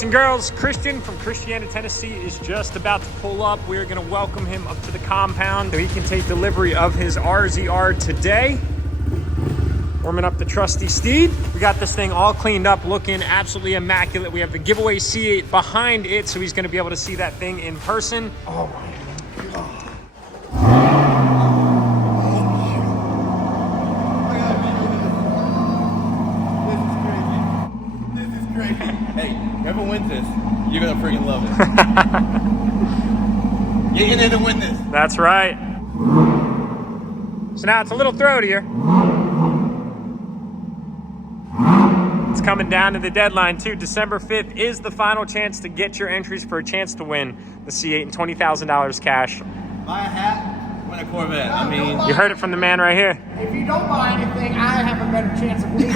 Boys and girls, Christian from Christiana, Tennessee is just about to pull up. We're gonna welcome him up to the compound so he can take delivery of his RZR today. Warming up the trusty steed. We got this thing all cleaned up, looking absolutely immaculate. We have the giveaway C8 behind it, so he's gonna be able to see that thing in person. Oh my God. Hey, whoever wins this, you're gonna freaking love it. You're in there to win this. That's right. So now it's a little throatier. It's coming down to the deadline too. December 5th is the final chance to get your entries for a chance to win the C8 and $20,000 cash. Buy a hat, win a Corvette. I mean, you heard it from the man right here. If you don't buy anything, I have a better chance of winning.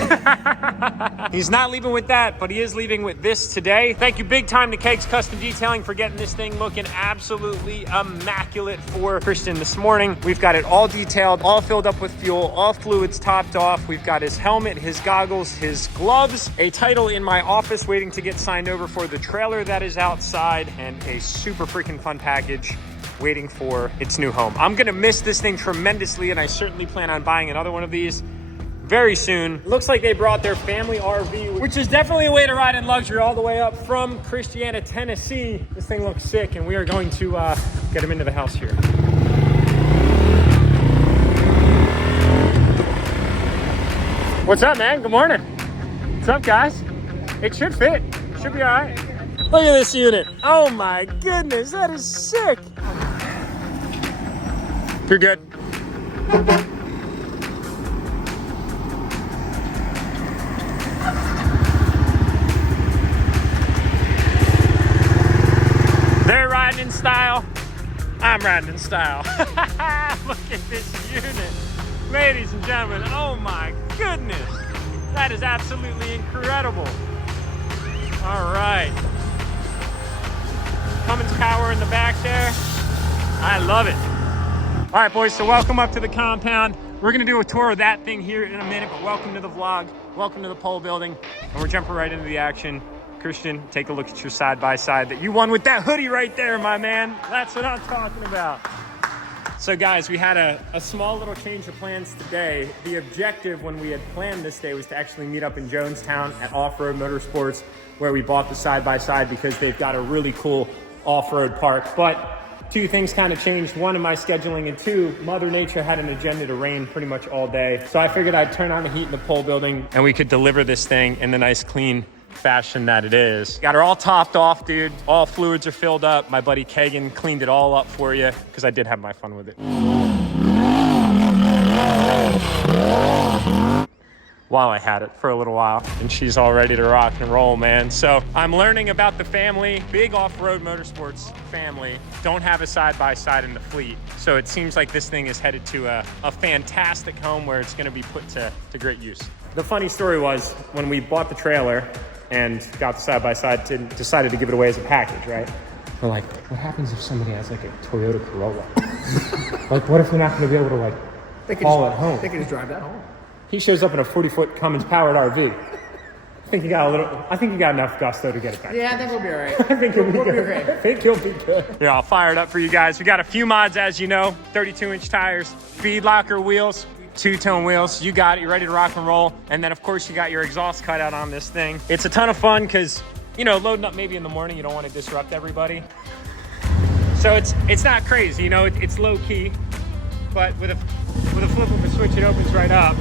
He's not leaving with that, but he is leaving with this today. Thank you big time to Kegs Custom Detailing for getting this thing looking absolutely immaculate for Christian this morning. We've got it all detailed, all filled up with fuel, all fluids topped off. We've got his helmet, his goggles, his gloves, a title in my office waiting to get signed over for the trailer that is outside, and a super freaking fun package waiting for its new home. I'm gonna miss this thing tremendously, and I certainly plan on buying another one of these very soon. Looks like they brought their family RV, which is definitely a way to ride in luxury all the way up from Christiana, Tennessee. This thing looks sick, and we are going to get him into the house here. What's up, man? Good morning. What's up, guys? It should fit. Should be all right. Look at this unit. Oh my goodness, that is sick. You're good. They're riding in style. I'm riding in style. Look at this unit. Ladies and gentlemen, oh my goodness. That is absolutely incredible. All right. Cummins power in the back there. I love it. All right, boys, so welcome up to the compound. We're gonna do a tour of that thing here in a minute, but welcome to the vlog. Welcome to the pole building. And we're jumping right into the action. Christian, take a look at your side-by-side that you won with that hoodie right there, my man. That's what I'm talking about. So guys, we had a small little change of plans today. The objective when we had planned this day was to actually meet up in Jonestown at Off-Road Motorsports, where we bought the side-by-side because they've got a really cool off-road park. But two things kind of changed. One, in my scheduling, and two, Mother Nature had an agenda to rain pretty much all day. So I figured I'd turn on the heat in the pole building and we could deliver this thing in the nice, clean fashion that it is. Got her all topped off, dude. All fluids are filled up. My buddy Kagan cleaned it all up for you because I did have my fun with it. While I had it for a little while, and she's all ready to rock and roll, man. So I'm learning about the family, big off-road motorsports family, don't have a side-by-side in the fleet. So it seems like this thing is headed to a fantastic home where it's gonna be put to great use. The funny story was when we bought the trailer and got the side-by-side, decided to give it away as a package, right? We're like, what happens if somebody has like a Toyota Corolla? Like, what if they're not gonna be able to like haul it home? They can just drive that home. He shows up in a 40-foot Cummins powered RV. I think you got enough gusto to get it back. Yeah, I think we'll be all right. I think you'll be We'll good. be okay. I think you'll be good. They're all fired up for you guys. We got a few mods, as you know. 32-inch tires, feed locker wheels, two-tone wheels. You got it. You're ready to rock and roll. And then, of course, you got your exhaust cut out on this thing. It's a ton of fun because, you know, loading up maybe in the morning, you don't want to disrupt everybody. So it's not crazy, you know. It's low key, but with a flip of a switch, it opens right up.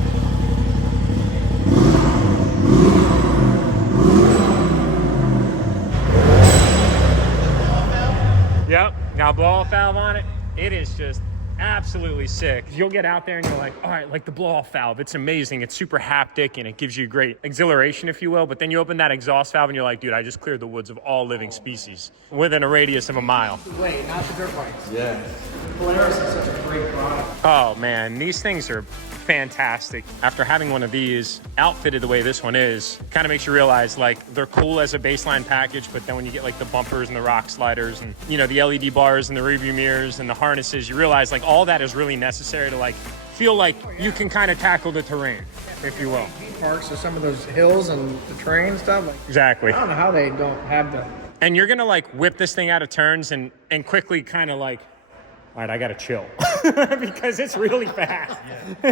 Yep, got a blow-off valve on it. It is just absolutely sick. You'll get out there and you're like, all right, like the blow-off valve, it's amazing. It's super haptic and it gives you great exhilaration, if you will. But then you open that exhaust valve and you're like, dude, I just cleared the woods of all living species within a radius of a mile. Wait, not the dirt bikes. yeah. Polaris is such a great product. Oh man, these things are fantastic. After having one of these outfitted the way this one is, kind of makes you realize like they're cool as a baseline package, but then when you get like the bumpers and the rock sliders and, you know, the LED bars and the rearview mirrors and the harnesses, you realize like all that is really necessary to like feel like you can kind of tackle the terrain, if you will. parks or some of those hills and the terrain stuff. Like, Exactly. I don't know how they don't have the. And you're gonna like whip this thing out of turns and quickly kind of like, all right, I gotta chill because it's really fast.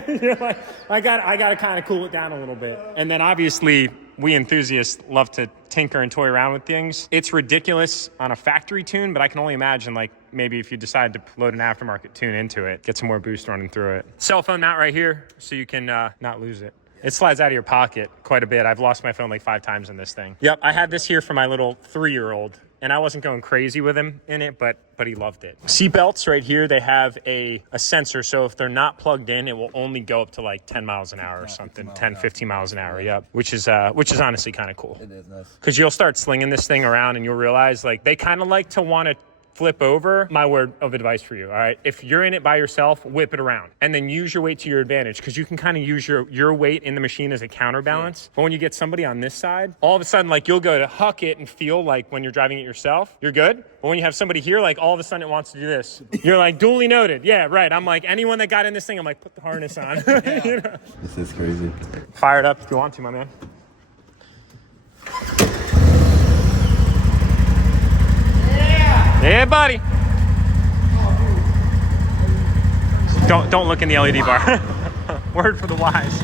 You're like, I gotta kind of cool it down a little bit. And then obviously we enthusiasts love to tinker and toy around with things. It's ridiculous on a factory tune, but I can only imagine like maybe if you decide to load an aftermarket tune into it, get some more boost running through it. Cell phone mount right here so you can not lose it. It slides out of your pocket quite a bit. I've lost my phone like 5 times in this thing. Yep, I had this here for my little 3-year-old, and I wasn't going crazy with him in it, but he loved it. Seat belts right here, they have a sensor, so if they're not plugged in, it will only go up to like 10 miles an hour or something, 10, 15 miles an hour, yep, which is honestly kind of cool. It is nice. Because you'll start slinging this thing around and you'll realize like they kind of like to want to flip over. My word of advice for you, all right? If you're in it by yourself, whip it around and then use your weight to your advantage because you can kind of use your weight in the machine as a counterbalance. But when you get somebody on this side, all of a sudden, like you'll go to huck it and feel like when you're driving it yourself, you're good. But when you have somebody here, like all of a sudden it wants to do this. You're like, duly noted. Yeah, right. I'm like, anyone that got in this thing, I'm like, put the harness on. You know? This is crazy. Fire it up if you want to, my man. Yeah, buddy. Don't look in the LED bar. Word for the wise.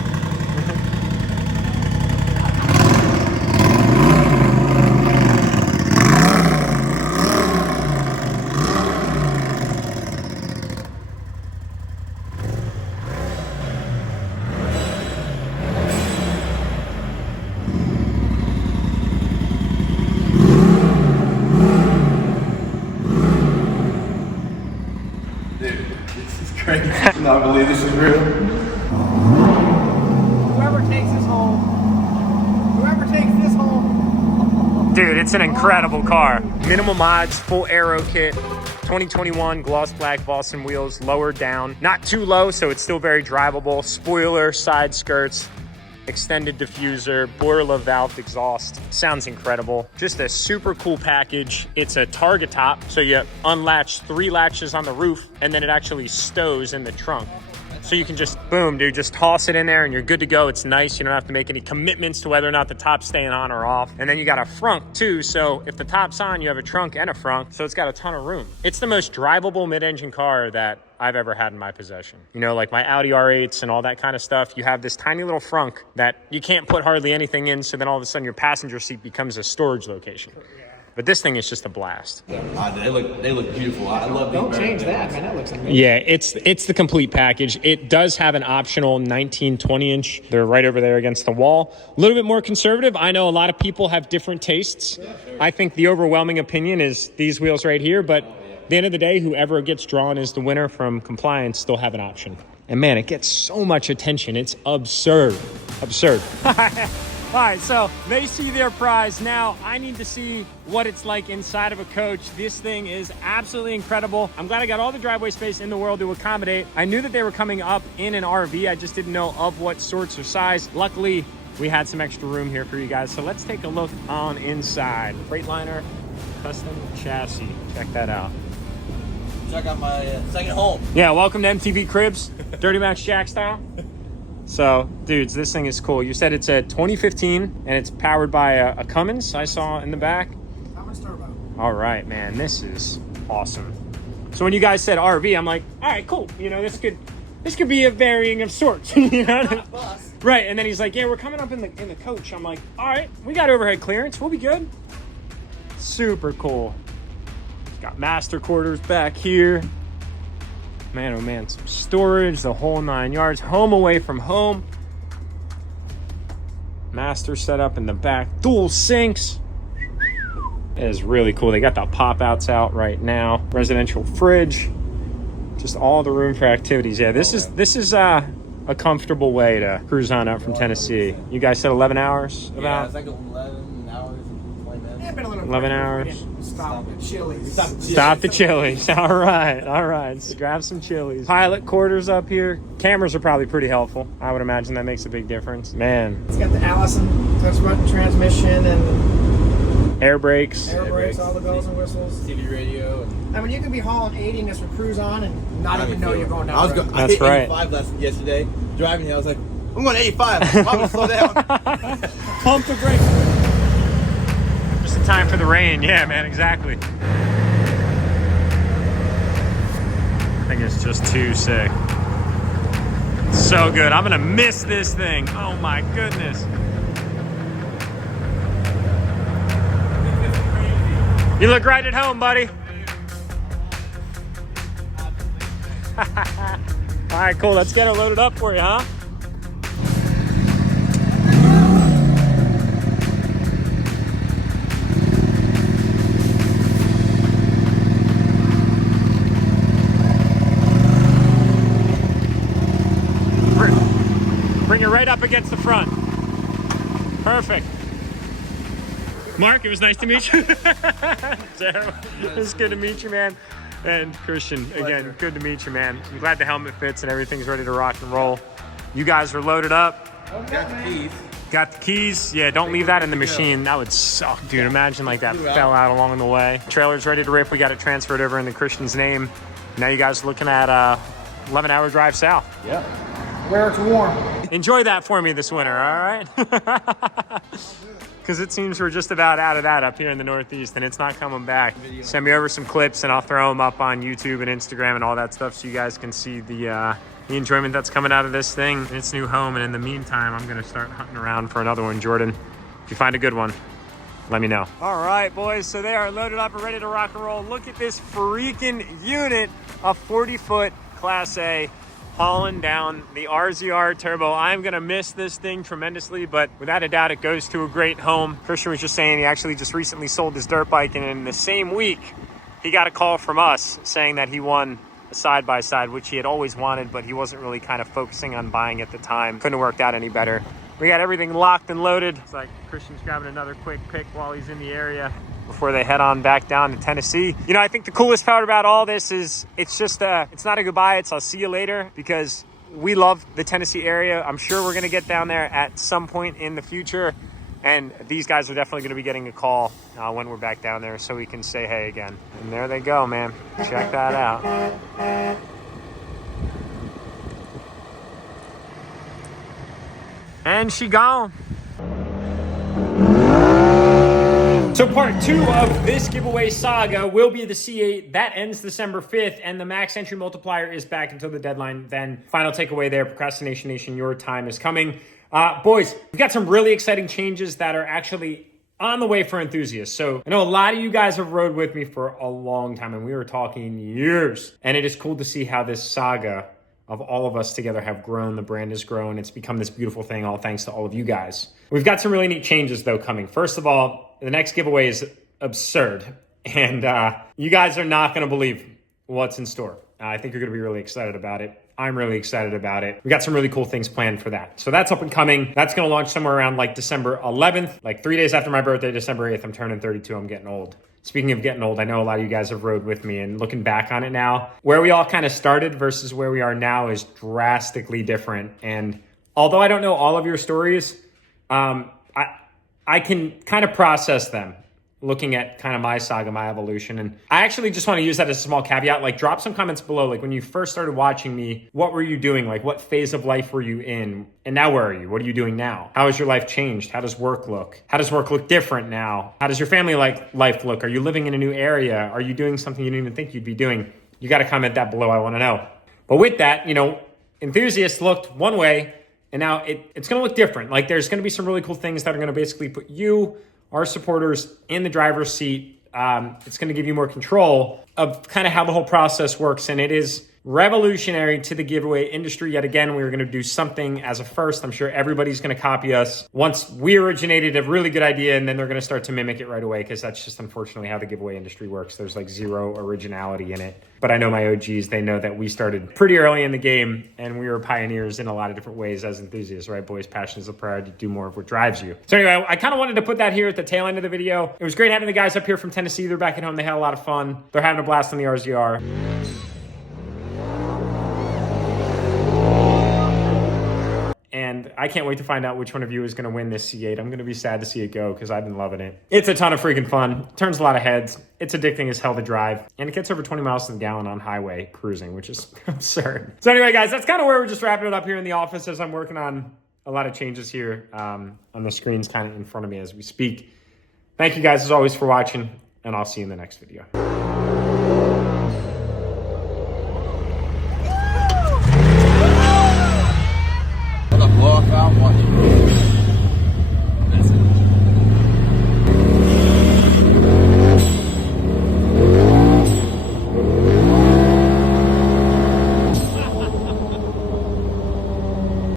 I cannot believe this is real. Whoever takes this home. Dude, it's an incredible car. Minimal mods, full aero kit, 2021 gloss black Boston wheels, lowered down. Not too low, so it's still very drivable. Spoiler, side skirts, extended diffuser, boiler valved exhaust. Sounds incredible. Just a super cool package. It's a target top, so you unlatch 3 latches on the roof, and then it actually stows in the trunk. So you can just, boom, dude, just toss it in there and you're good to go. It's nice. You don't have to make any commitments to whether or not the top's staying on or off. And then you got a frunk too. So if the top's on, you have a trunk and a frunk. So it's got a ton of room. It's the most drivable mid-engine car that I've ever had in my possession. You know, like my Audi R8s and all that kind of stuff. You have this tiny little frunk that you can't put hardly anything in. So then all of a sudden your passenger seat becomes a storage location. But this thing is just a blast. They look beautiful. I love these. Don't change that, man. That looks amazing. Yeah, it's the complete package. It does have an optional 19-20 inch. They're right over there against the wall. A little bit more conservative. I know a lot of people have different tastes. Yeah, sure. I think the overwhelming opinion is these wheels right here. But at the end of the day, whoever gets drawn as the winner from compliance still have an option. And man, it gets so much attention. It's absurd. Absurd. All right, so they see their prize. Now I need to see what it's like inside of a coach. This thing is absolutely incredible. I'm glad I got all the driveway space in the world to accommodate. I knew that they were coming up in an RV. I just didn't know of what sorts or size. Luckily, we had some extra room here for you guys. So let's take a look on inside. Freightliner custom chassis. Check that out. Check out my second home. Yeah, welcome to MTV Cribs, DURTYMAX Jack style. So, dudes, this thing is cool. You said it's a 2015, and it's powered by a Cummins, I saw in the back. Cummins turbo. All right, man, this is awesome. So when you guys said RV, I'm like, all right, cool. You know, this could be a varying of sorts. You know? Right, and then he's like, yeah, we're coming up in the coach. I'm like, all right, we got overhead clearance. We'll be good. Super cool. Got master quarters back here. Man, oh man, some storage, the whole 9 yards. Home away from home. Master setup in the back. Dual sinks. It is really cool. They got the pop-outs out right now. Residential fridge. Just all the room for activities. Yeah, this is a comfortable way to cruise on up from Tennessee. You guys said 11 hours? About? Yeah, it's like 11 hours and 20 minutes. Yeah, been a little 11 hours. Stop at Chili's. Stop the Chili's. All right. Let's grab some Chili's. Pilot quarters up here. Cameras are probably pretty helpful. I would imagine that makes a big difference. Man. It's got the Allison touch button transmission and air brakes. All the bells and whistles. TV radio. I mean, you could be hauling 80 and cruise on and not even know you're going down the road. That's I hit right. 85 yesterday. Driving here, I was like, I'm going 85. I'm gonna slow down. Pump the brakes. Just in time for the rain. Yeah, man, exactly. I think it's just too sick. So good. I'm gonna miss this thing. Oh my goodness. You look right at home, buddy. All right, cool. Let's get it loaded up for you, huh? Bring it right up against the front. Perfect. Mark, it was nice to meet you. Sarah, it was good to meet you, man. And Christian, again, good to meet you, man. I'm glad the helmet fits and everything's ready to rock and roll. You guys are loaded up. Got the keys. Got the keys. Yeah, don't leave that in the machine. That would suck, dude. Imagine like that fell out along the way. Trailer's ready to rip. We got it transferred over into Christian's name. Now you guys are looking at 11-hour drive south. Yeah. Where it's warm. Enjoy that for me this winter, all right? Because it seems we're just about out of that up here in the Northeast, and it's not coming back. Send me over some clips, and I'll throw them up on YouTube and Instagram and all that stuff so you guys can see the enjoyment that's coming out of this thing in its new home. And in the meantime, I'm going to start hunting around for another one. Jordan, if you find a good one, let me know. All right, boys, so they are loaded up and ready to rock and roll. Look at this freaking unit, a 40-foot Class A, hauling down the RZR Turbo. I'm gonna miss this thing tremendously, but without a doubt, it goes to a great home. Christian was just saying he actually just recently sold his dirt bike, and in the same week, he got a call from us saying that he won a side-by-side, which he had always wanted, but he wasn't really kind of focusing on buying at the time. Couldn't have worked out any better. We got everything locked and loaded. It's like Christian's grabbing another quick pick while he's in the area before they head on back down to Tennessee. You know, I think the coolest part about all this is it's just it's not a goodbye, it's I'll see you later, because we love the Tennessee area. I'm sure we're gonna get down there at some point in the future, and these guys are definitely gonna be getting a call when we're back down there so we can say hey again. And there they go, man. Check that out. And she gone. So part 2 of this giveaway saga will be the C8. That ends December 5th, and the max entry multiplier is back until the deadline. Then final takeaway there, Procrastination Nation, your time is coming. Boys, we've got some really exciting changes that are actually on the way for enthusiasts. So I know a lot of you guys have rode with me for a long time, and we were talking years. And it is cool to see how this saga of all of us together have grown. The brand has grown. It's become this beautiful thing, all thanks to all of you guys. We've got some really neat changes, though, coming. First of all, the next giveaway is absurd, and you guys are not going to believe what's in store. I think you're going to be really excited about it. I'm really excited about it. We got some really cool things planned for that. So that's up and coming. That's going to launch somewhere around like December 11th, like 3 days after my birthday, December 8th. I'm turning 32. I'm getting old. Speaking of getting old, I know a lot of you guys have rode with me, and looking back on it now, where we all kind of started versus where we are now is drastically different. And although I don't know all of your stories, I can kind of process them looking at kind of my saga, my evolution. And I actually just want to use that as a small caveat. Like, drop some comments below. Like, when you first started watching me, what were you doing? Like, what phase of life were you in? And now where are you? What are you doing now? How has your life changed? How does work look? How does work look different now? How does your family life look? Are you living in a new area? Are you doing something you didn't even think you'd be doing? You got to comment that below. I want to know. But with that, you know, enthusiasts looked one way, and now it's going to look different. Like, there's going to be some really cool things that are going to basically put you, our supporters, in the driver's seat. It's going to give you more control of kind of how the whole process works. And it is revolutionary to the giveaway industry. Yet again, we're going to do something as a first. I'm sure everybody's going to copy us once we originated a really good idea, and then they're going to start to mimic it right away, because that's just unfortunately how the giveaway industry works. There's like zero originality in it. But I know my OGs, they know that we started pretty early in the game, and we were pioneers in a lot of different ways as enthusiasts, right, boys? Passion is a priority to do more of what drives you. So anyway, I kind of wanted to put that here at the tail end of the video. It was great having the guys up here from Tennessee. They're back at home. They had a lot of fun. They're having a blast on the RZR. And I can't wait to find out which one of you is going to win this C8. I'm going to be sad to see it go, because I've been loving it. It's a ton of freaking fun. Turns a lot of heads. It's addicting as hell to drive. And it gets over 20 miles to the gallon on highway cruising, which is absurd. So anyway, guys, that's kind of where we're just wrapping it up here in the office as I'm working on a lot of changes here on the screens kind of in front of me as we speak. Thank you guys as always for watching, and I'll see you in the next video.